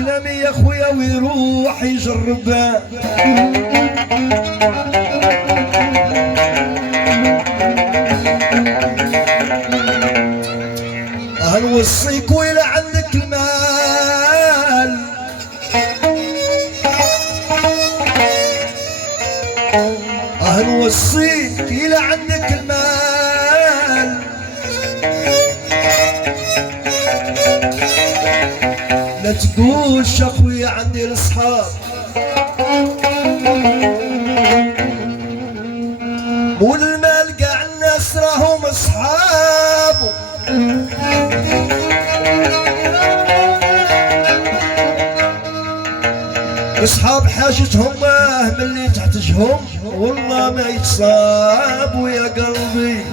كلامي يا خويا ويروح يجربها. هنوصيك وإلى عندك المال هنوصيك إلى عندك المال لا تقول شخوي عندي الأصحاب مو المال قاع الناس راهم أصحابه اصحاب حاجتهم من اللي تحتاجهم والله ما يتصابوا يا قلبي.